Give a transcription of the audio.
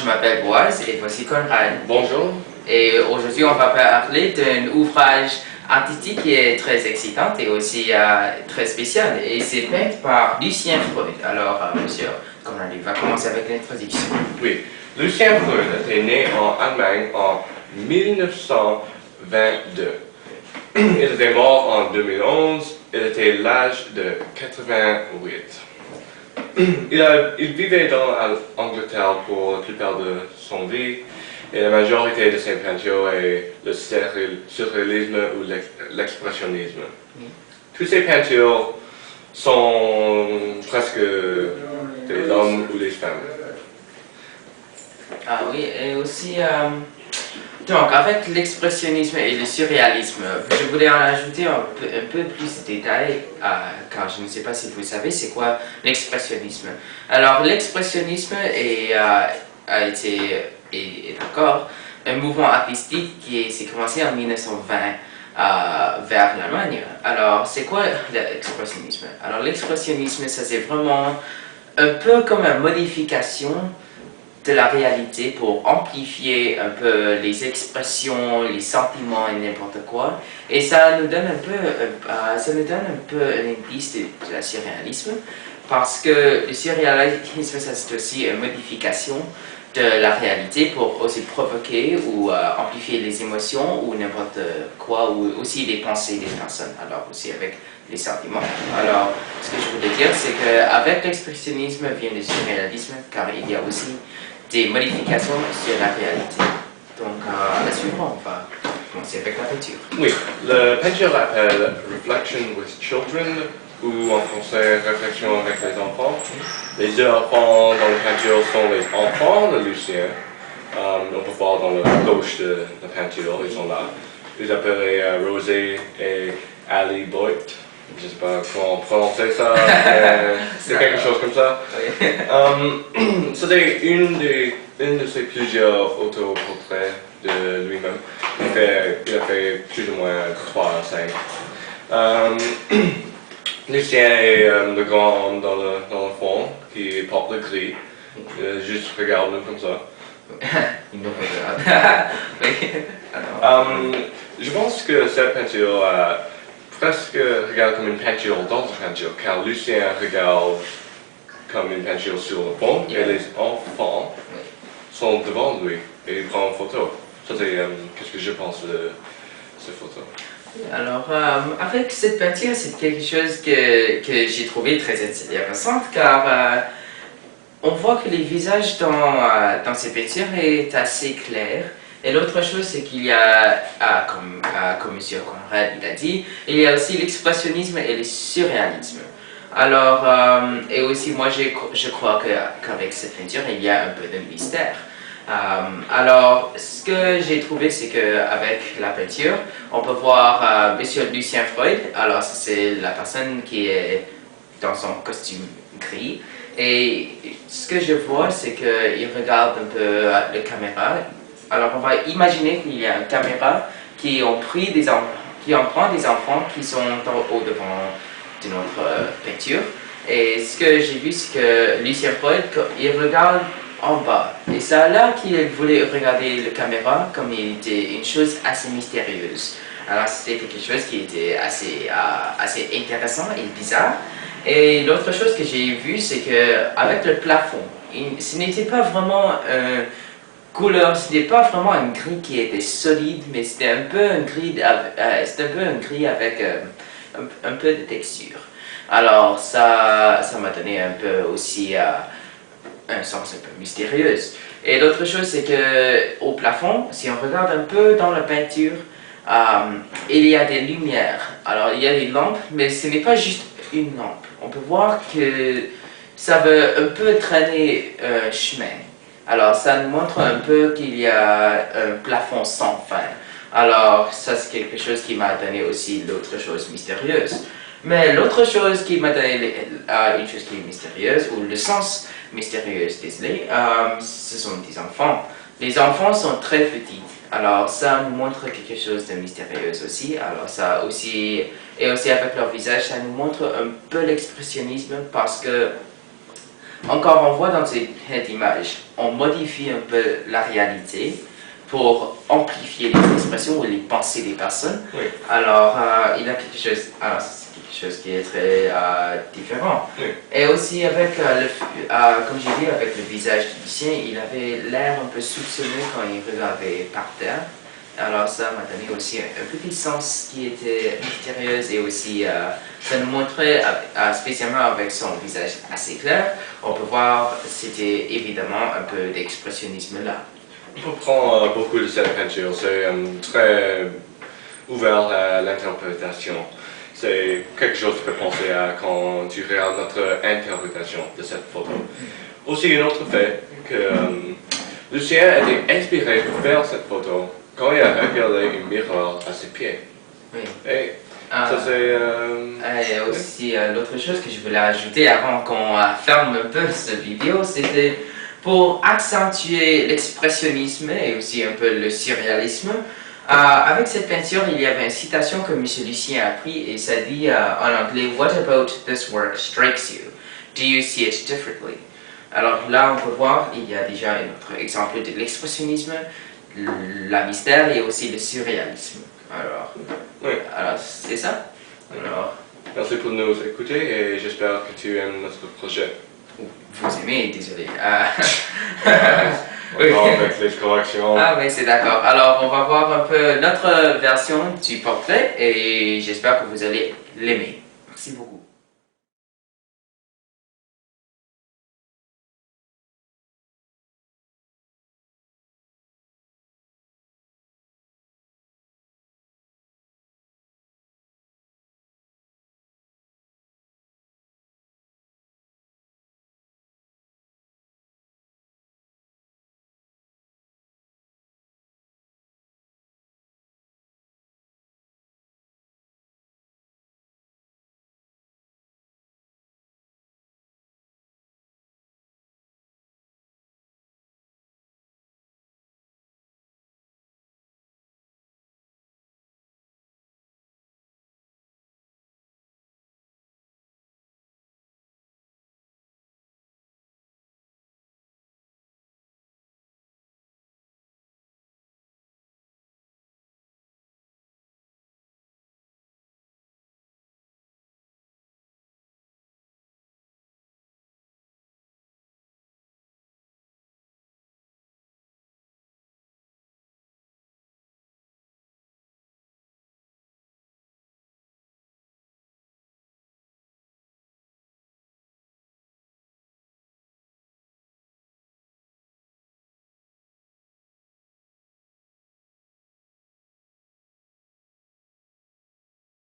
je m'appelle Boaz et voici Conrad. Bonjour. Et aujourd'hui, on va parler d'un ouvrage artistique qui est très excitant et aussi très spécial. Et c'est peint par Lucien Freud. Alors, monsieur Conrad, il va commencer avec l'introduction. Oui, Lucien Freud était né en Allemagne en 1922. Il était mort en 2011. Il était l'âge de 88. Il vivait dans l'Angleterre pour la plupart de son vie, et la majorité de ses peintures est le surréalisme ou l'expressionnisme. Toutes ses peintures sont presque des hommes ou des femmes. Ah oui, et aussi, donc avec l'expressionnisme et le surréalisme, je voulais en ajouter un peu plus de détails, car je ne sais pas si vous savez c'est quoi l'expressionnisme. Alors l'expressionnisme a été, et encore, un mouvement artistique qui s'est commencé en 1920 vers l'Allemagne. Alors c'est quoi l'expressionnisme? Alors l'expressionnisme, ça c'est vraiment un peu comme une modification de la réalité pour amplifier un peu les expressions, les sentiments et n'importe quoi. Et ça nous donne un peu une piste de la surréalisme, parce que le surréalisme, ça c'est aussi une modification de la réalité pour aussi provoquer ou amplifier les émotions ou n'importe quoi, ou aussi les pensées des personnes, alors aussi avec les sentiments. Alors, ce que je voulais dire, c'est qu'avec l'expressionnisme vient le surréalisme, car il y a aussi des modifications sur la réalité. Donc, à la suivante, on va commencer avec la peinture. Oui, la peinture s'appelle Reflection with Children, ou en français Réflexion avec les enfants. Les deux enfants dans la peinture sont les enfants de Lucien. On peut voir dans la gauche de la peinture, ils sont là. Ils appellent Rosé et Ali Boyd. Je ne sais pas comment prononcer ça, c'est quelque chose comme ça. C'était une de ses plusieurs autoportraits de lui-même. Il a fait plus ou moins 3 à 5. Lucien est le grand homme dans le fond qui porte le gris. Juste regarde-nous comme ça. Il nous regarde. Je pense que cette peinture presque regarde comme une peinture dans une peinture, car Lucien regarde comme une peinture sur le fond, et les enfants sont devant lui, et il prend une photo. Ça c'est qu'est-ce que je pense de cette photo. Alors, avec cette peinture, c'est quelque chose que j'ai trouvé très intéressant, car on voit que les visages dans ces peintures est assez clair. Et l'autre chose, c'est qu'il y a, comme M. Conrad l'a dit, il y a aussi l'expressionnisme et le surréalisme. Alors, et aussi moi je crois qu'avec cette peinture, il y a un peu de mystère. Alors, ce que j'ai trouvé, c'est qu'avec la peinture, on peut voir M. Lucien Freud. Alors, c'est la personne qui est dans son costume gris. Et ce que je vois, c'est qu'il regarde un peu la caméra. Alors, on va imaginer qu'il y a une caméra qui en prend des enfants qui sont au devant de notre peinture. Et ce que j'ai vu, c'est que Lucien Freud, il regarde en bas. Et c'est là qu'il voulait regarder la caméra comme il était une chose assez mystérieuse. Alors, c'était quelque chose qui était assez intéressant et bizarre. Et l'autre chose que j'ai vue, c'est qu'avec le plafond, ce n'était pas vraiment couleur, ce n'était pas vraiment un gris qui était solide, mais c'était un peu un gris, avec un peu de texture. Alors ça m'a donné un peu aussi un sens un peu mystérieux. Et l'autre chose, c'est qu'au plafond, si on regarde un peu dans la peinture, il y a des lumières. Alors il y a des lampes, mais ce n'est pas juste une lampe. On peut voir que ça veut un peu traîner un chemin. Alors ça nous montre un peu qu'il y a un plafond sans fin. Alors ça c'est quelque chose qui m'a donné aussi l'autre chose mystérieuse. Mais l'autre chose qui m'a donné une chose qui est mystérieuse, ou le sens mystérieux, désolé, ce sont des enfants. Les enfants sont très petits. Alors ça nous montre quelque chose de mystérieux aussi. Alors ça aussi, et aussi avec leur visage, ça nous montre un peu l'expressionnisme, parce que Encore, on voit dans cette image, on modifie un peu la réalité pour amplifier les expressions ou les pensées des personnes. Oui. Alors, il y a quelque chose, c'est quelque chose qui est très différent. Oui. Et aussi avec, comme j'ai dit, avec le visage du lycéen, il avait l'air un peu soupçonneux quand il regardait par terre. Alors ça m'a donné aussi un petit sens qui était mystérieux et aussi ça nous montrait, spécialement avec son visage assez clair, on peut voir c'était évidemment un peu d'expressionnisme là. On prend beaucoup de cette peinture, c'est très ouvert à l'interprétation. C'est quelque chose que tu peux penser à quand tu regardes notre interprétation de cette photo. Aussi, un autre fait que Lucien a été inspiré pour faire cette photo quand il a regardé une miroir à ses pieds. Oui. Et ça c'est... Et aussi, l'autre chose que je voulais ajouter avant qu'on ferme un peu cette vidéo, c'était pour accentuer l'expressionnisme et aussi un peu le surréalisme. Avec cette peinture, il y avait une citation que M. Lucien a pris et ça dit en anglais « What about this work strikes you? Do you see it differently ?» Alors là, on peut voir, il y a déjà un autre exemple de l'expressionnisme, la mystère et aussi le surréalisme. Alors, Oui. alors c'est ça. Alors, Merci pour nous écouter et j'espère que tu aimes notre projet. vous aimez, désolé. Encore avec les corrections. Ah oui, c'est d'accord. Alors, on va voir un peu notre version du portrait et j'espère que vous allez l'aimer. Merci beaucoup.